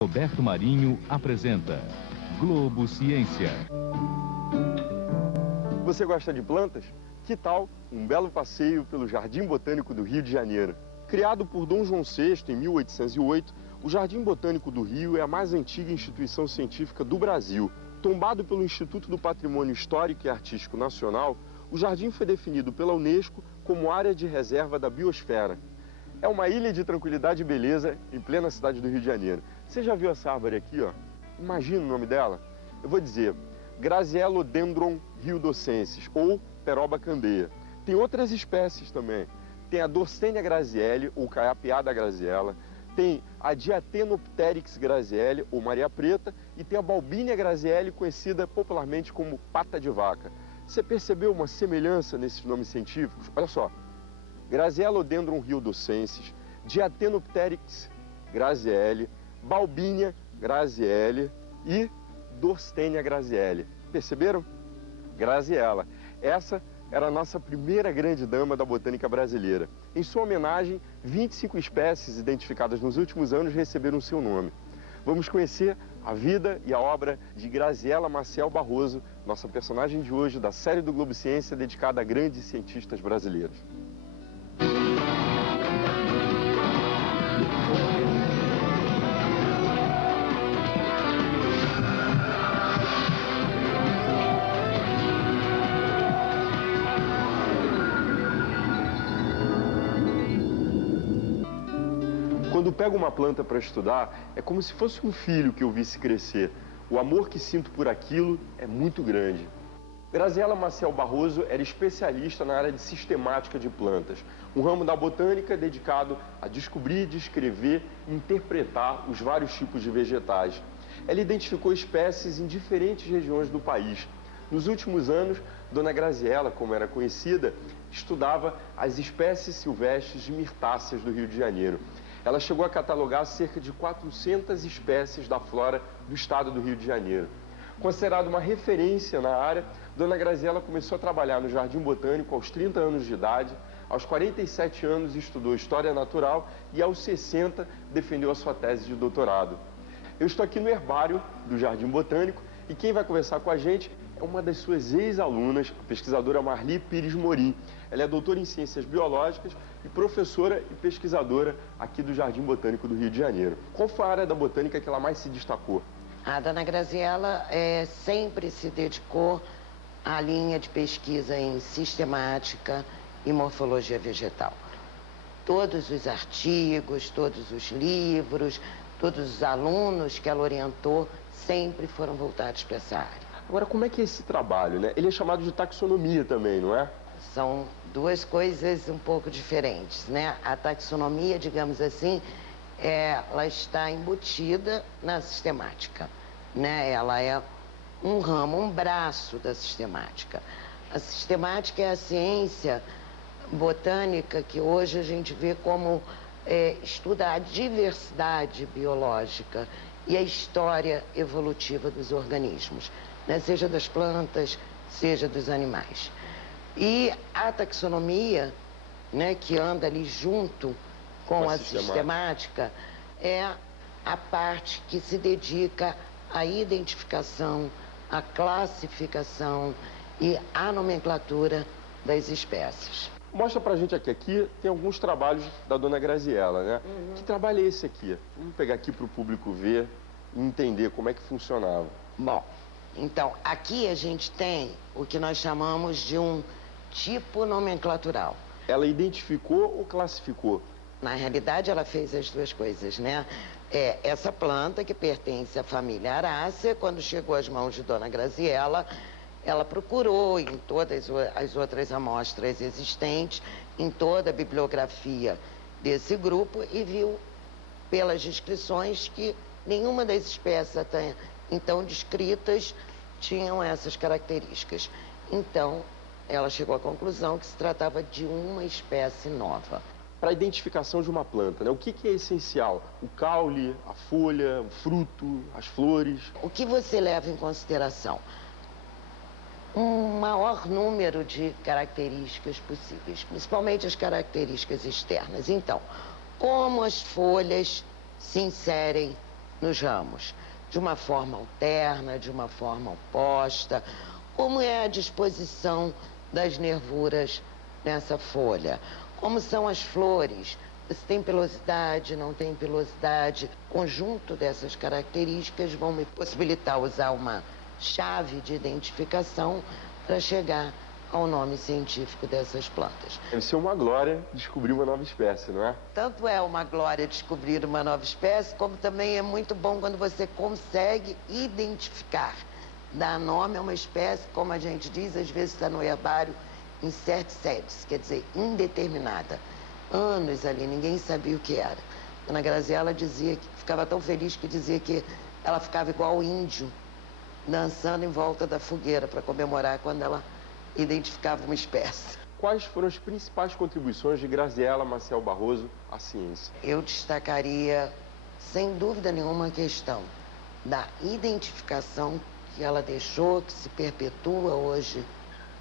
Roberto Marinho apresenta Globo Ciência. Você gosta de plantas? Que tal um belo passeio pelo Jardim Botânico do Rio de Janeiro? Criado por Dom João VI em 1808, o Jardim Botânico do Rio é a mais antiga instituição científica do Brasil. Tombado pelo Instituto do Patrimônio Histórico e Artístico Nacional, o jardim foi definido pela Unesco como área de reserva da biosfera. É uma ilha de tranquilidade e beleza em plena cidade do Rio de Janeiro. Você já viu essa árvore aqui, ó? Imagina o nome dela? Eu vou dizer, Graziellodendron riodocensis, ou peroba candeia. Tem outras espécies também. Tem a Dorstenia grazielle, ou caiapeá da graziella. Tem a Diatenopteryx grazielle, ou Maria Preta. E tem a Balbínia grazielle, conhecida popularmente como pata de vaca. Você percebeu uma semelhança nesses nomes científicos? Olha só. Graziellodendron riodocensis, Diatenopteryx grazielle, Balbínia grazielle e Dorstenia grazielle. Perceberam? Graziella. Essa era a nossa primeira grande dama da botânica brasileira. Em sua homenagem, 25 espécies identificadas nos últimos anos receberam seu nome. Vamos conhecer a vida e a obra de Graziella Maciel Barroso, nossa personagem de hoje da série do Globo Ciência dedicada a grandes cientistas brasileiros. Quando pego uma planta para estudar, é como se fosse um filho que eu visse crescer. O amor que sinto por aquilo é muito grande. Graziella Maciel Barroso era especialista na área de sistemática de plantas, um ramo da botânica dedicado a descobrir, descrever e interpretar os vários tipos de vegetais. Ela identificou espécies em diferentes regiões do país. Nos últimos anos, Dona Graziella, como era conhecida, estudava as espécies silvestres de mirtáceas do Rio de Janeiro. Ela chegou a catalogar cerca de 400 espécies da flora do estado do Rio de Janeiro. Considerada uma referência na área, Dona Graziella começou a trabalhar no Jardim Botânico aos 30 anos de idade, aos 47 anos estudou História Natural e aos 60 defendeu a sua tese de doutorado. Eu estou aqui no herbário do Jardim Botânico e quem vai conversar com a gente é uma das suas ex-alunas, a pesquisadora Marli Pires Morim. Ela é doutora em Ciências Biológicas e professora e pesquisadora aqui do Jardim Botânico do Rio de Janeiro. Qual foi a área da botânica que ela mais se destacou? A Dona Graziella sempre se dedicou à linha de pesquisa em sistemática e morfologia vegetal. Todos os artigos, todos os livros, todos os alunos que ela orientou sempre foram voltados para essa área. Agora, como é que é esse trabalho, né? Ele é chamado de taxonomia também, não é? São duas coisas um pouco diferentes, né? A taxonomia, digamos assim, ela está embutida na sistemática, né? Ela é um ramo, um braço da sistemática. A sistemática é a ciência botânica que hoje a gente vê como estuda a diversidade biológica e a história evolutiva dos organismos, né? Seja das plantas, seja dos animais. E a taxonomia, né, que anda ali junto com a sistemática, é a parte que se dedica à identificação, à classificação e à nomenclatura das espécies. Mostra pra gente aqui tem alguns trabalhos da Dona Graziella, né? Que trabalho é esse aqui? Vamos pegar aqui para o público ver e entender como é que funcionava. Bom, então, aqui a gente tem o que nós chamamos de um tipo nomenclatural. Ela identificou ou classificou? Na realidade, ela fez as duas coisas, né? Essa planta, que pertence à família Arácea, quando chegou às mãos de Dona Graziella, ela procurou em todas as outras amostras existentes, em toda a bibliografia desse grupo, e viu pelas descrições que nenhuma das espécies até então descritas tinham essas características. Então, ela chegou à conclusão que se tratava de uma espécie nova. Para a identificação de uma planta, né? O que é essencial? O caule, a folha, o fruto, as flores? O que você leva em consideração? Um maior número de características possíveis, principalmente as características externas. Então, como as folhas se inserem nos ramos, de uma forma alterna, de uma forma oposta, como é a disposição das nervuras nessa folha, como são as flores, se tem pilosidade, não tem pilosidade. O conjunto dessas características vão me possibilitar usar uma chave de identificação para chegar ao nome científico dessas plantas. Deve ser uma glória descobrir uma nova espécie, não é? Tanto é uma glória descobrir uma nova espécie, como também é muito bom quando você consegue identificar. Dar nome a uma espécie, como a gente diz, às vezes está no herbário, incerticides, quer dizer, indeterminada. Anos ali, ninguém sabia o que era. Dona Graziela dizia que ficava tão feliz que dizia que ela ficava igual o índio, dançando em volta da fogueira para comemorar quando ela identificava uma espécie. Quais foram as principais contribuições de Graziela Maciel Barroso à ciência? Eu destacaria, sem dúvida nenhuma, a questão da identificação que ela deixou, que se perpetua hoje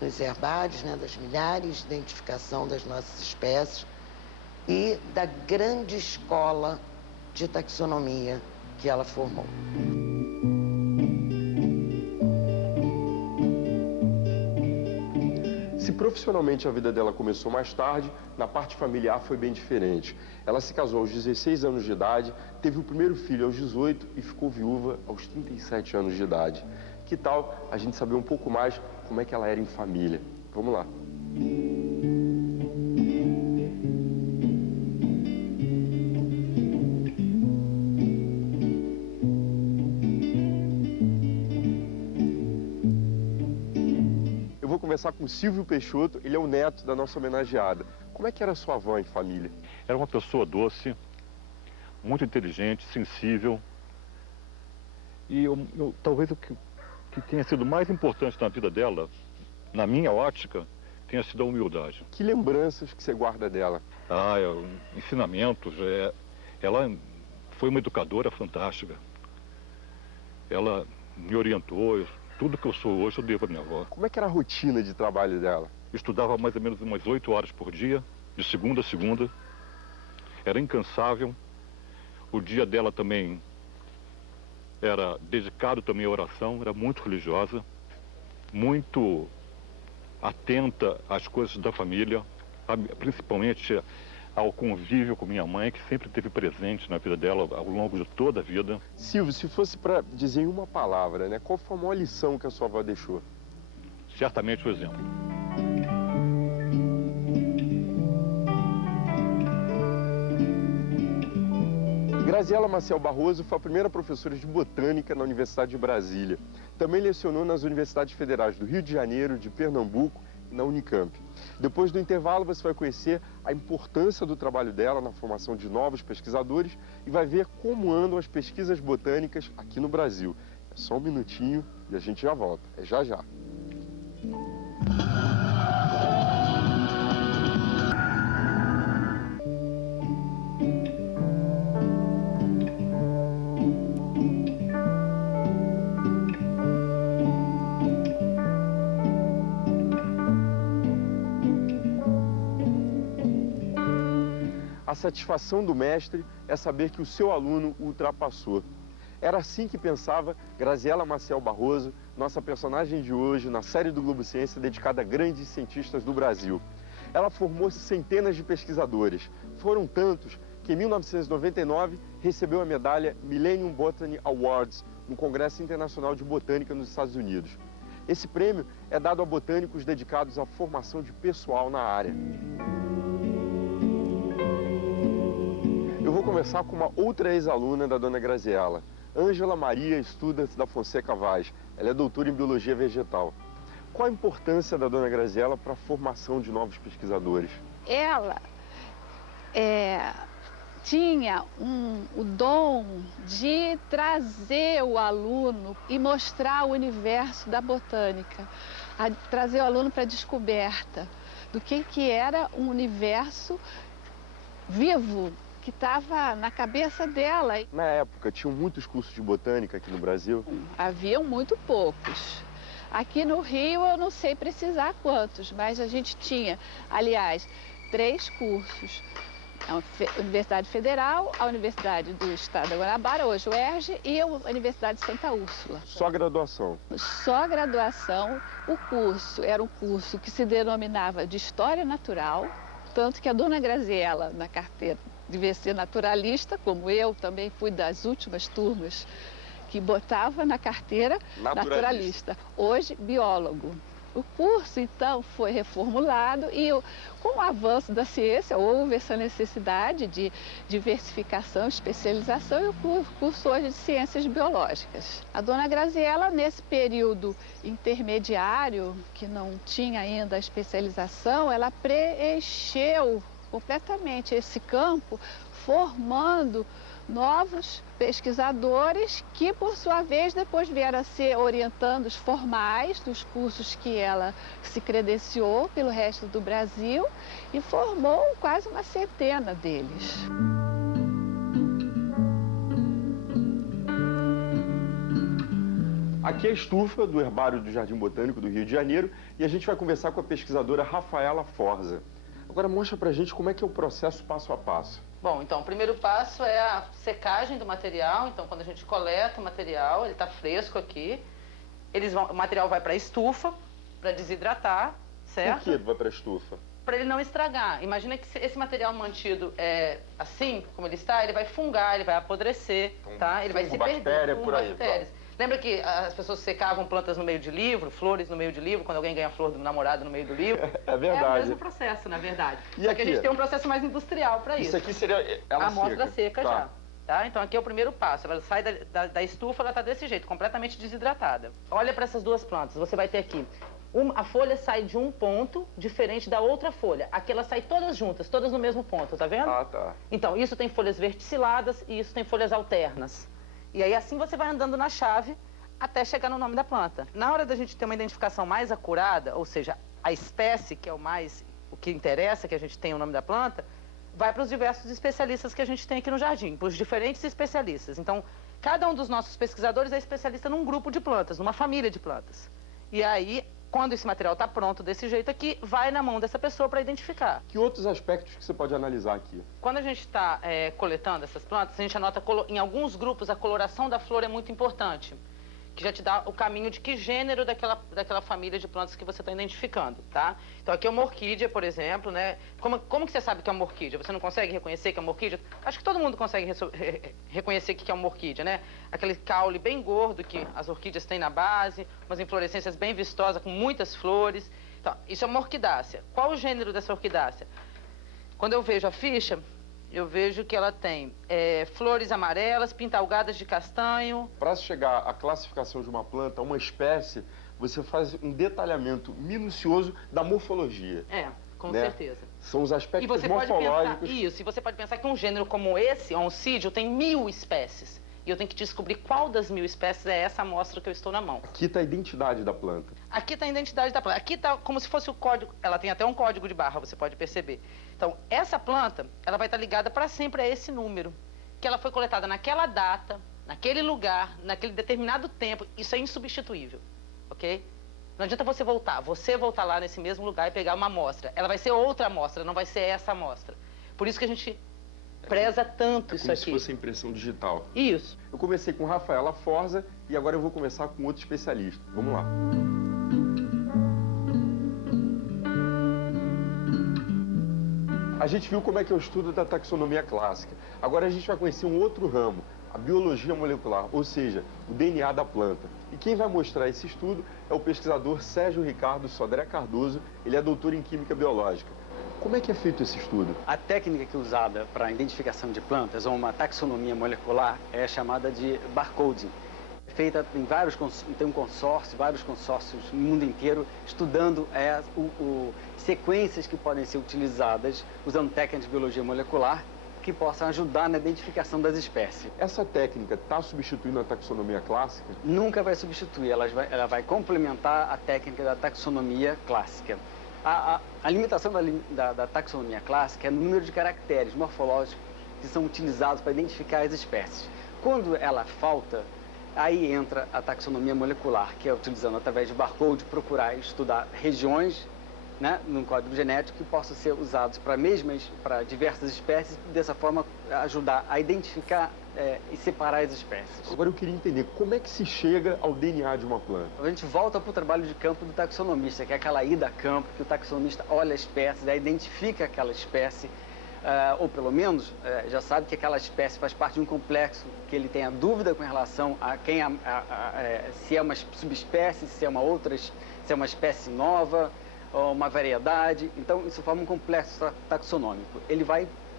nos herbários, né, das milhares de identificação das nossas espécies, e da grande escola de taxonomia que ela formou. Se profissionalmente a vida dela começou mais tarde, na parte familiar foi bem diferente. Ela se casou aos 16 anos de idade, teve o primeiro filho aos 18 e ficou viúva aos 37 anos de idade. Que tal a gente saber um pouco mais como é que ela era em família? Vamos lá. Eu vou conversar com o Silvio Peixoto, ele é o neto da nossa homenageada. Como é que era a sua avó em família? Era uma pessoa doce, muito inteligente, sensível. E talvez o que tenha sido mais importante na vida dela, na minha ótica, tenha sido a humildade. Que lembranças que você guarda dela? Ensinamentos. Ela foi uma educadora fantástica. Ela me orientou. Tudo que eu sou hoje eu devo à minha avó. Como é que era a rotina de trabalho dela? Estudava mais ou menos umas 8 horas por dia, de segunda a segunda. Era incansável. O dia dela também era dedicado também à oração, era muito religiosa, muito atenta às coisas da família, principalmente ao convívio com minha mãe, que sempre esteve presente na vida dela ao longo de toda a vida. Silvio, se fosse para dizer em uma palavra, né, qual foi a maior lição que a sua avó deixou? Certamente o exemplo. Graziela Maciel Barroso foi a primeira professora de botânica na Universidade de Brasília. Também lecionou nas Universidades Federais do Rio de Janeiro, de Pernambuco e na Unicamp. Depois do intervalo, você vai conhecer a importância do trabalho dela na formação de novos pesquisadores e vai ver como andam as pesquisas botânicas aqui no Brasil. É só um minutinho e a gente já volta. É já já. A satisfação do mestre é saber que o seu aluno o ultrapassou. Era assim que pensava Graziela Maciel Barroso, nossa personagem de hoje na série do Globo Ciência dedicada a grandes cientistas do Brasil. Ela formou centenas de pesquisadores. Foram tantos que em 1999 recebeu a medalha Millennium Botany Awards no Congresso Internacional de Botânica nos Estados Unidos. Esse prêmio é dado a botânicos dedicados à formação de pessoal na área. Eu vou conversar com uma outra ex-aluna da dona Graziela, Ângela Maria Estudas da Fonseca Vaz. Ela é doutora em Biologia Vegetal. Qual a importância da dona Graziela para a formação de novos pesquisadores? Ela tinha o dom de trazer o aluno e mostrar o universo da botânica, trazer o aluno para a descoberta do que era um universo vivo, que estava na cabeça dela. Na época, tinham muitos cursos de botânica aqui no Brasil? Haviam muito poucos. Aqui no Rio, eu não sei precisar quantos, mas a gente tinha, aliás, 3 cursos. A Universidade Federal, a Universidade do Estado da Guanabara, hoje o UERJ, e a Universidade de Santa Úrsula. Só graduação? Só graduação. O curso era um curso que se denominava de História Natural, tanto que a dona Graziella, na carteira, devia ser naturalista, como eu também fui das últimas turmas que botava na carteira naturalista. Hoje, biólogo. O curso, então, foi reformulado e, com o avanço da ciência, houve essa necessidade de diversificação, especialização, e o curso hoje é de Ciências Biológicas. A dona Graziella, nesse período intermediário, que não tinha ainda a especialização, ela preencheu completamente esse campo, formando novos pesquisadores que, por sua vez, depois vieram a ser orientandos formais dos cursos que ela se credenciou pelo resto do Brasil e formou quase uma centena deles. Aqui é a estufa do Herbário do Jardim Botânico do Rio de Janeiro e a gente vai conversar com a pesquisadora Rafaela Forza. Agora mostra pra gente como é que é o processo passo a passo. Bom, então, o primeiro passo é a secagem do material. Então, quando a gente coleta o material, ele está fresco aqui. O material vai para a estufa, para desidratar, certo? Por que vai para a estufa? Para ele não estragar. Imagina que esse material mantido assim, como ele está, ele vai fungar, ele vai apodrecer, tá? Ele vai se perder. Por aí, bactérias. Lembra que as pessoas secavam plantas no meio de livro, flores no meio de livro, quando alguém ganha a flor do namorado no meio do livro? É verdade. É o mesmo processo, na verdade. E Só aqui? que a gente tem um processo mais industrial para isso. Isso aqui seria a amostra seca tá. já. Tá? Então aqui é o primeiro passo. Ela sai da estufa, ela está desse jeito, completamente desidratada. Olha para essas duas plantas. Você vai ter aqui. A folha sai de um ponto diferente da outra folha. Aqui ela sai todas juntas, todas no mesmo ponto, tá vendo? Ah, tá. Então, isso tem folhas verticiladas e isso tem folhas alternas. E aí assim você vai andando na chave até chegar no nome da planta. Na hora da gente ter uma identificação mais acurada, ou seja, a espécie, que é o que interessa que a gente tenha o nome da planta, vai para os diversos especialistas que a gente tem aqui no jardim, para os diferentes especialistas. Então, cada um dos nossos pesquisadores é especialista num grupo de plantas, numa família de plantas. E aí, quando esse material está pronto desse jeito aqui, vai na mão dessa pessoa para identificar. Que outros aspectos que você pode analisar aqui? Quando a gente está coletando essas plantas, a gente anota, em alguns grupos, a coloração da flor é muito importante, que já te dá o caminho de que gênero daquela família de plantas que você está identificando, tá? Então aqui é uma orquídea, por exemplo, né? Como que você sabe que é uma orquídea? Você não consegue reconhecer que é uma orquídea? Acho que todo mundo consegue reconhecer que é uma orquídea, né? Aquele caule bem gordo que as orquídeas têm na base, umas inflorescências bem vistosas, com muitas flores. Então, isso é uma orquidácea. Qual o gênero dessa orquidácea? Quando eu vejo a ficha, eu vejo que ela tem flores amarelas, pintalgadas de castanho. Para chegar à classificação de uma planta, uma espécie, você faz um detalhamento minucioso da morfologia. Com né? certeza. São os aspectos e você morfológicos. Pode pensar, isso, e você pode pensar que um gênero como esse, oncídio, tem 1000 espécies. E eu tenho que descobrir qual das 1000 espécies é essa amostra que eu estou na mão. Aqui está a identidade da planta. Aqui está a identidade da planta. Aqui está como se fosse o código. Ela tem até um código de barra, você pode perceber. Então, essa planta, ela vai estar ligada para sempre a esse número. Que ela foi coletada naquela data, naquele lugar, naquele determinado tempo. Isso é insubstituível, ok? Não adianta você voltar lá nesse mesmo lugar e pegar uma amostra. Ela vai ser outra amostra, não vai ser essa amostra. Por isso que a gente preza tanto isso aqui. Como se fosse impressão digital. Isso. Eu comecei com Rafaela Forza e agora eu vou começar com outro especialista. Vamos lá. A gente viu como é que é o estudo da taxonomia clássica. Agora a gente vai conhecer um outro ramo, a biologia molecular, ou seja, o DNA da planta. E quem vai mostrar esse estudo é o pesquisador Sérgio Ricardo Sodré Cardoso. Ele é doutor em Química Biológica. Como é que é feito esse estudo? A técnica que é usada para a identificação de plantas, ou uma taxonomia molecular, é chamada de barcoding. É feita em tem vários consórcios no mundo inteiro, estudando sequências que podem ser utilizadas, usando técnicas de biologia molecular, que possam ajudar na identificação das espécies. Essa técnica está substituindo a taxonomia clássica? Nunca vai substituir, ela vai complementar a técnica da taxonomia clássica. A limitação da taxonomia clássica é no número de caracteres morfológicos que são utilizados para identificar as espécies. Quando ela falta, aí entra a taxonomia molecular, que é utilizando através de barcode, procurar estudar regiões né, num código genético que possam ser usados para diversas espécies, dessa forma ajudar a identificar e separar as espécies. Agora eu queria entender como é que se chega ao DNA de uma planta. A gente volta para o trabalho de campo do taxonomista, que é aquela ida a campo, que o taxonomista olha a espécie, identifica aquela espécie, ou pelo menos já sabe que aquela espécie faz parte de um complexo, que ele tenha dúvida com relação a quem se é uma subespécie, se é uma espécie nova, ou uma variedade. Então isso forma um complexo taxonômico. Ele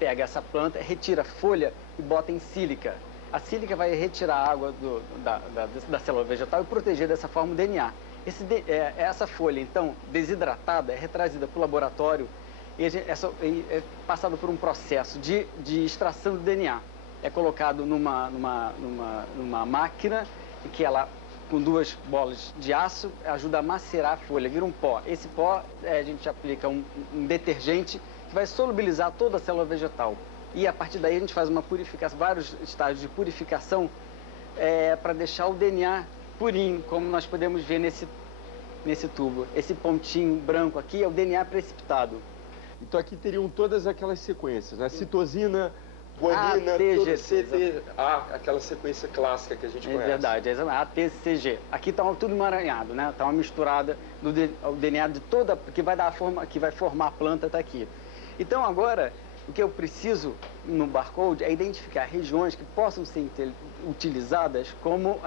pega essa planta, retira a folha e bota em sílica. A sílica vai retirar a água da célula vegetal e proteger dessa forma o DNA. Essa folha, então, desidratada, é retrazida para o laboratório e é passado por um processo de extração do DNA. É colocado numa máquina que ela, com 2 bolas de aço, ajuda a macerar a folha, vira um pó. Esse pó, a gente aplica um detergente que vai solubilizar toda a célula vegetal. E a partir daí a gente faz uma purificação, vários estágios de purificação para deixar o DNA purinho, como nós podemos ver nesse tubo. Esse pontinho branco aqui é o DNA precipitado. Então aqui teriam todas aquelas sequências, né? Citosina, guanina, aquela sequência clássica que a gente conhece. É verdade, a ATCG. Aqui está tudo emaranhado, né? Está uma misturada o DNA de toda, que vai dar a forma, que vai formar a planta, está aqui. Então agora, o que eu preciso no barcode é identificar regiões que possam ser utilizadas como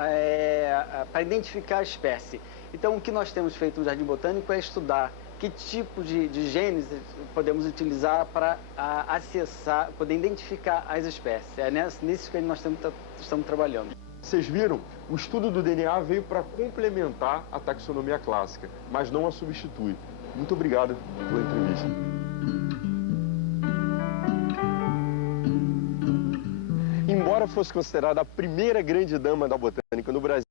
para identificar a espécie. Então o que nós temos feito no Jardim Botânico é estudar que tipo de genes podemos utilizar para acessar, poder identificar as espécies. É nisso que nós estamos trabalhando. Vocês viram? O estudo do DNA veio para complementar a taxonomia clássica, mas não a substitui. Muito obrigado pela entrevista. Embora fosse considerada a primeira grande dama da botânica no Brasil,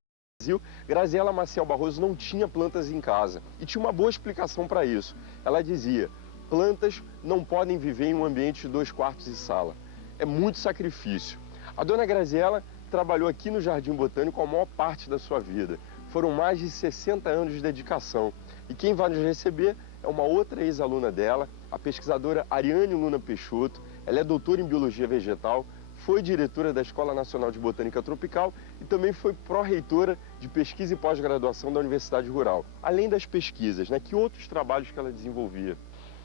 Graziela Maciel Barroso não tinha plantas em casa e tinha uma boa explicação para isso. Ela dizia: plantas não podem viver em um ambiente de 2 quartos e sala. É muito sacrifício. A dona Graziela trabalhou aqui no Jardim Botânico a maior parte da sua vida. Foram mais de 60 anos de dedicação. E quem vai nos receber é uma outra ex-aluna dela, a pesquisadora Ariane Luna Peixoto. Ela é doutora em Biologia Vegetal, foi diretora da Escola Nacional de Botânica Tropical e também foi pró-reitora de pesquisa e pós-graduação da Universidade Rural. Além das pesquisas, que outros trabalhos que ela desenvolvia?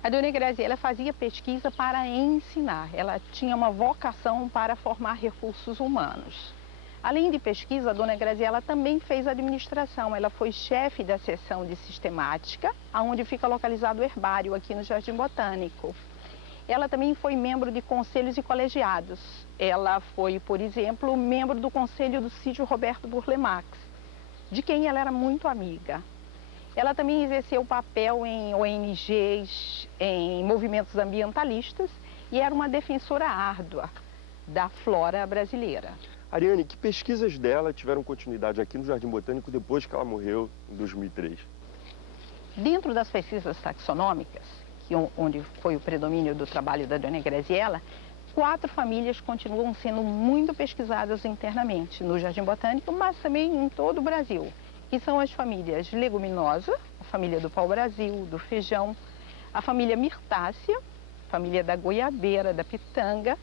A dona Graziela fazia pesquisa para ensinar. Ela tinha uma vocação para formar recursos humanos. Além de pesquisa, a dona Graziela também fez administração. Ela foi chefe da seção de sistemática, onde fica localizado o herbário aqui no Jardim Botânico. Ela também foi membro de conselhos e colegiados. Ela foi, por exemplo, membro do conselho do sítio Roberto Burle-Marx, de quem ela era muito amiga. Ela também exerceu papel em ONGs, em movimentos ambientalistas e era uma defensora árdua da flora brasileira. Ariane, que pesquisas dela tiveram continuidade aqui no Jardim Botânico depois que ela morreu em 2003? Dentro das pesquisas taxonômicas, onde foi o predomínio do trabalho da dona Graziela, 4 famílias continuam sendo muito pesquisadas internamente no Jardim Botânico, mas também em todo o Brasil, que são as famílias leguminosa, a família do pau-brasil, do feijão, a família mirtácea, a família da goiabeira, da pitanga,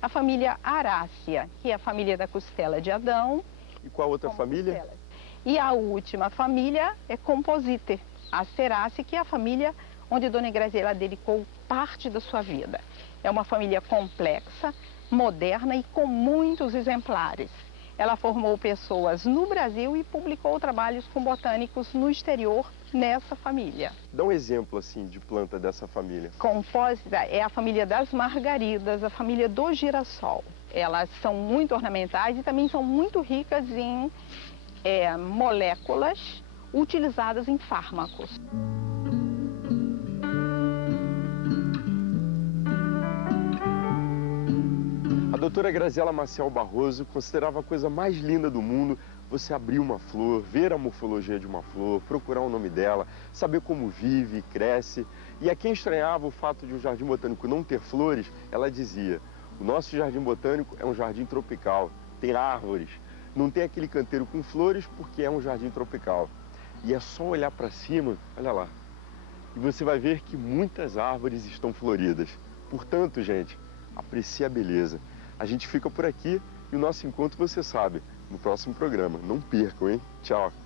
a família arácea, que é a família da costela de Adão. E qual outra família? Costelas. E a última família é Composite, a Cerácea, que é a família onde Dona Graziela dedicou parte da sua vida. É uma família complexa, moderna e com muitos exemplares. Ela formou pessoas no Brasil e publicou trabalhos com botânicos no exterior nessa família. Dá um exemplo assim de planta dessa família. Compósita é a família das margaridas, a família do girassol. Elas são muito ornamentais e também são muito ricas em moléculas utilizadas em fármacos. A doutora Graziela Maciel Barroso considerava a coisa mais linda do mundo você abrir uma flor, ver a morfologia de uma flor, procurar o nome dela, saber como vive, cresce. E a quem estranhava o fato de um jardim botânico não ter flores, ela dizia: o nosso jardim botânico é um jardim tropical, tem árvores, não tem aquele canteiro com flores porque é um jardim tropical. E é só olhar para cima, olha lá, e você vai ver que muitas árvores estão floridas. Portanto, gente, aprecie a beleza. A gente fica por aqui e o nosso encontro, você sabe, no próximo programa. Não percam, hein? Tchau!